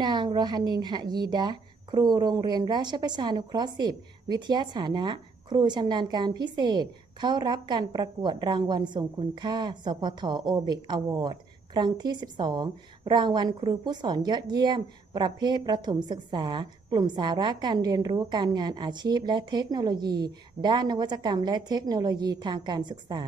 นางโรฮานิงหะยีดะ ครูโรงเรียนราชประชานุเคราะห์10วิทยาฐานะ ครูชำนาญการพิเศษ เข้ารับการประกวดรางวัลทรงคุณค่า สพทโอเบกอวอร์ดครั้งที่ 12 รางวัลครูผู้สอนยอดเยี่ยม ประเภทประถมศึกษา กลุ่มสาระการเรียนรู้การงานอาชีพและเทคโนโลยี ด้านนวัตกรรมและเทคโนโลยีทางการศึกษา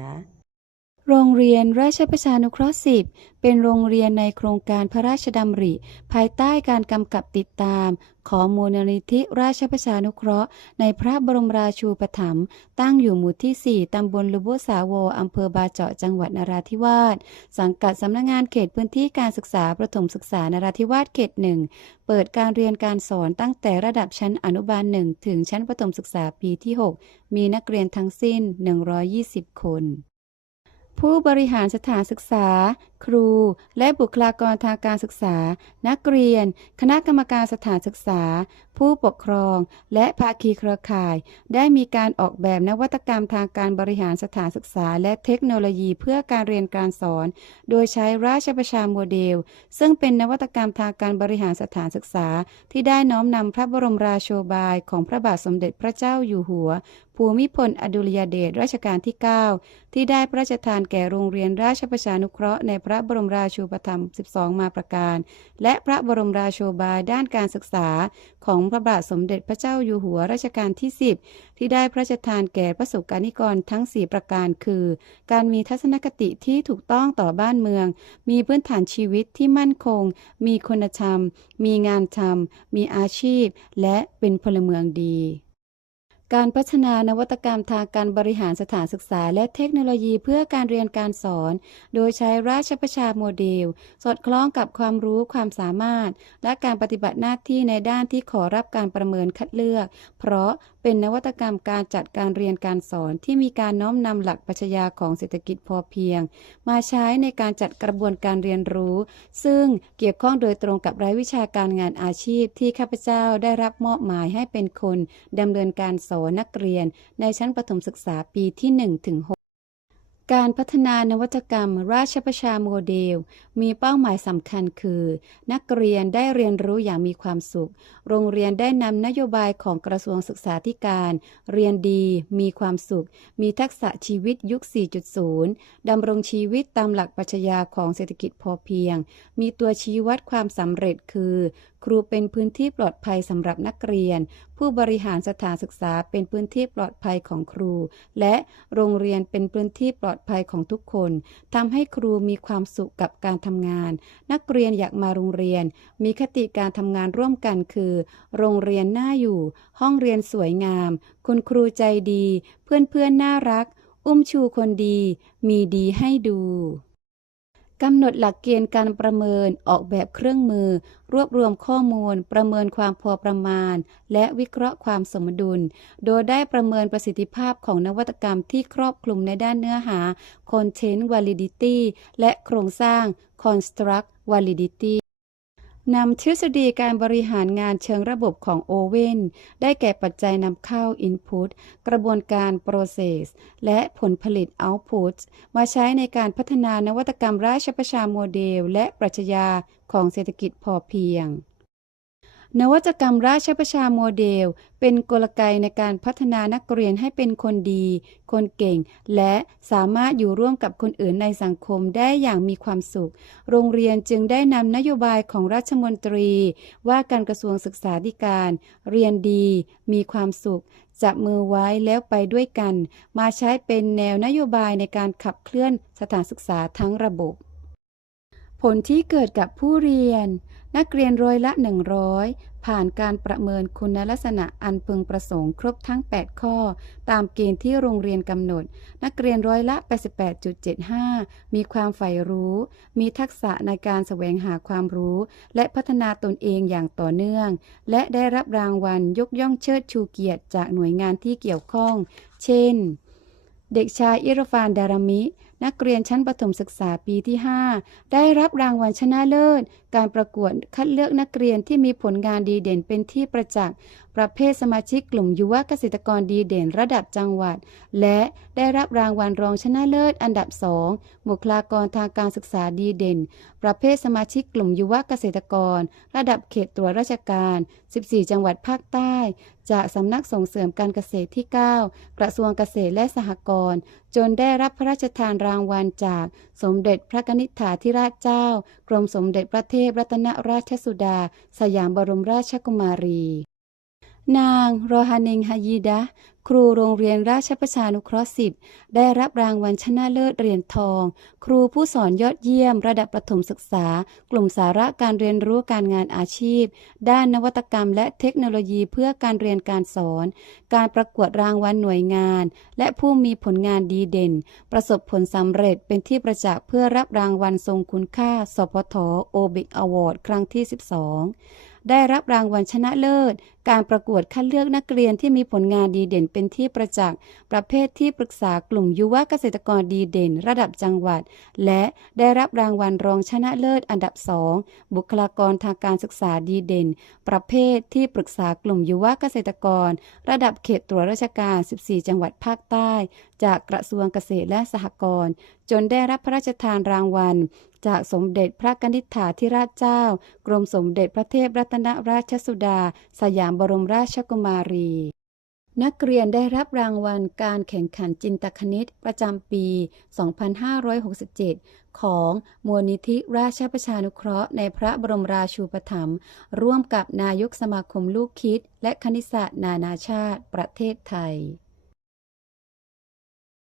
โรงเรียนราชประชานุเคราะห์ 10 เป็นโรงเรียนในโครงการพระราชดำริ ภายใต้การกำกับติดตาม ของมูลนิธิราชประชานุเคราะห์ ในพระบรมราชูปถัมภ์ตั้งอยู่หมู่ที่ 4 ตำบลลุโบสาวอำเภอบาเจาะจังหวัดนราธิวาส สังกัดสำนักงานเขตพื้นที่การศึกษาประถมศึกษานราธิวาสเขตหนึ่ง เปิดการเรียนการสอนตั้งแต่ระดับชั้นอนุบาล1ถึงชั้นประถมศึกษาปีที่ 6 มีนักเรียนทั้งสิ้น 120 คน ผู้บริหารสถานศึกษา ครู และบุคลากรทางการศึกษา นักเรียน คณะกรรมการสถานศึกษา ผู้ปกครอง และภาคีเครือข่าย ได้มีการออกแบบนวัตกรรมทางการบริหารสถานศึกษา และเทคโนโลยีเพื่อการเรียนการสอน โดยใช้ราชประชาโมเดล ซึ่งเป็นนวัตกรรมทางการบริหารสถานศึกษา ที่ได้น้อมนำพระบรมราโชบายของพระบาทสมเด็จพระเจ้าอยู่หัว ภูมิพลอดุลยเดชรัชกาลที่ 9 ที่ได้พระราชทานแก่โรงเรียนราชประชานุเคราะห์ในพระบรมราชูปถัมภ์12 มาประการ และพระบรมราโชบายด้านการศึกษา ของพระบาทสมเด็จพระเจ้าอยู่หัวรัชกาลที่ 10 ที่ได้พระราชทานแก่ประสบการนิกรทั้ง 4 ประการคือ การมีทัศนคติที่ถูกต้องต่อบ้านเมือง มีพื้นฐานชีวิตที่มั่นคง มีคุณธรรม มีงานทำมีอาชีพ และเป็นพลเมืองดี การพัฒนานวัตกรรมทางการบริหารสถานศึกษา และเทคโนโลยีเพื่อการเรียนการสอน โดยใช้ราชประชาโมเดล สอดคล้องกับความรู้ความสามารถ และการปฏิบัติหน้าที่ในด้านที่ขอรับการประเมินคัดเลือก เพราะเป็นนวัตกรรมการจัดการเรียนการสอนที่มีการน้อมนำหลักปรัชญาของเศรษฐกิจพอเพียง มาใช้ในการจัดกระบวนการเรียนรู้ ซึ่งเกี่ยวข้องโดยตรงกับรายวิชาการงานอาชีพที่ข้าพเจ้าได้รับมอบหมายให้เป็นคนดำเนินการสอนนักเรียนในชั้นประถมศึกษาปีที่1ถึง6การพัฒนานวัตกรรม ราชประชาโมเดล มีเป้าหมายสำคัญคือ นักเรียนได้เรียนรู้อย่างมีความสุข โรงเรียนได้นำนโยบายของกระทรวงศึกษาธิการ เรียนดี มีความสุข มีทักษะชีวิตยุค 4.0 ดำรงชีวิตตามหลักปรัชญาของเศรษฐกิจพอเพียง มีตัวชี้วัดความสำเร็จคือ ครูเป็นพื้นที่ปลอดภัยสำหรับนักเรียน ผู้บริหารสถานศึกษาเป็นพื้นที่ปลอดภัยของครู และโรงเรียนเป็นพื้นที่ปลอดภัยของทุกคนทำให้ครูมีความสุขกับการทำงาน นักเรียนอยากมาโรงเรียน มีคติการทำงานร่วมกันคือ โรงเรียนน่าอยู่ ห้องเรียนสวยงาม คุณครูใจดี เพื่อนเพื่อนๆน่ารัก อุ้มชูคนดี มีดีให้ดู กำหนดหลักเกณฑ์การประเมินออกแบบเครื่องมือ รวบรวมข้อมูล ประเมินความพอประมาณ และวิเคราะห์ความสมดุล โดยได้ประเมินประสิทธิภาพของนวัตกรรมที่ครอบคลุมในด้านเนื้อหา Content Validity และโครงสร้าง Construct Validity นำทฤษฎีการบริหารงานเชิงระบบของโอเว่น ได้แก่ปัจจัยนำเข้า Input กระบวนการ Process และผลผลิต Output มาใช้ในการพัฒนานวัตกรรมราชประชาโมเดล และปรัชญาของเศรษฐกิจพอเพียง นวัตกรรมราชประชาโมเดล เป็นกลไกในการพัฒนานักเรียนให้เป็นคนดี คนเก่ง และสามารถอยู่ร่วมกับคนอื่นในสังคมได้อย่างมีความสุข โรงเรียนจึงได้นำนโยบายของรัฐมนตรี ว่าการกระทรวงศึกษาธิการ เรียนดี มีความสุขจับมือไว้แล้วไปด้วยกัน มาใช้เป็นแนวนโยบายในการขับเคลื่อนสถานศึกษาทั้งระบบ ผลที่เกิดกับผู้เรียน นักเรียนร้อยละ 100 ผ่านการประเมินคุณลักษณะอันพึงประสงค์ครบทั้ง 8 ข้อ ตามเกณฑ์ที่โรงเรียนกำหนด นักเรียนร้อยละ 88.75 มีความใฝ่รู้ มีทักษะในการแสวงหาความรู้ และพัฒนาตนเองอย่างต่อเนื่อง และได้รับรางวัลยกย่องเชิดชูเกียรติจากหน่วยงานที่เกี่ยวข้อง เช่น เด็กชายอิรฟานดารามินักเรียนชั้นประถมศึกษาปีที่ 5 ได้รับรางวัลชนะเลิศ การประกวดคัดเลือกนักเรียนที่มีผลงานดีเด่นเป็นที่ประจักษ์ประเภทสมาชิกกลุ่มยุวเกษตรกรดีเด่นระดับจังหวัด และได้รับรางวัลรองชนะเลิศอันดับ 2 บุคลากรทางการศึกษาดีเด่น ประเภทสมาชิกกลุ่มยุวเกษตรกร ระดับเขตตรวจราชการ 14 จังหวัดภาคใต้ จากสำนักส่งเสริมการเกษตรที่ 9 กระทรวงเกษตรและสหกรณ์ จนได้รับพระราชทานรางวัลจากสมเด็จพระนิธิฐาธิราชเจ้า กรมสมเด็จพระเทพรัตนราชสุดา สยามบรมราชกุมารี นางโรฮานิงฮายีดะ ครูโรงเรียนราชประชานุเคราะห์10ได้รับรางวัลชนะเลิศเหรียญทอง ครูผู้สอนยอดเยี่ยม ระดับประถมศึกษา กลุ่มสาระการเรียนรู้การงานอาชีพ ด้านนวัตกรรมและเทคโนโลยีเพื่อการเรียนการสอน การประกวดรางวัลหน่วยงาน และผู้มีผลงานดีเด่น ประสบผลสำเร็จเป็นที่ประจักษ์เพื่อรับรางวัลทรงคุณค่า สพทโอบิกอวอร์ดครั้งที่ 12ได้รับรางวัลชนะเลิศ การประกวดคัดเลือกนักเรียนที่มีผลงานดีเด่นเป็นที่ประจักษ์ ประเภทที่ปรึกษากลุ่มยุวเกษตรกรดีเด่น ระดับจังหวัด และได้รับรางวัลรองชนะเลิศอันดับ2บุคลากรทางการศึกษาดีเด่น ประเภทที่ปรึกษากลุ่มยุวเกษตรกร ระดับเขตตรวจราชการ 14 จังหวัดภาคใต้ จากกระทรวงเกษตรและสหกรณ์จนได้รับพระราชทานรางวัลจากสมเด็จพระกนิษฐาธิราชเจ้า กรมสมเด็จพระเทพรัตนราชสุดา สยามบรมราชกุมารี นักเรียนได้รับรางวัลการแข่งขันจินตคณิตประจำปี 2567 ของมูลนิธิราชประชานุเคราะห์ในพระบรมราชูปถัมภ์ร่วมกับนายกสมาคมลูกคิด และคณิตศาสตร์นานาชาติประเทศไทย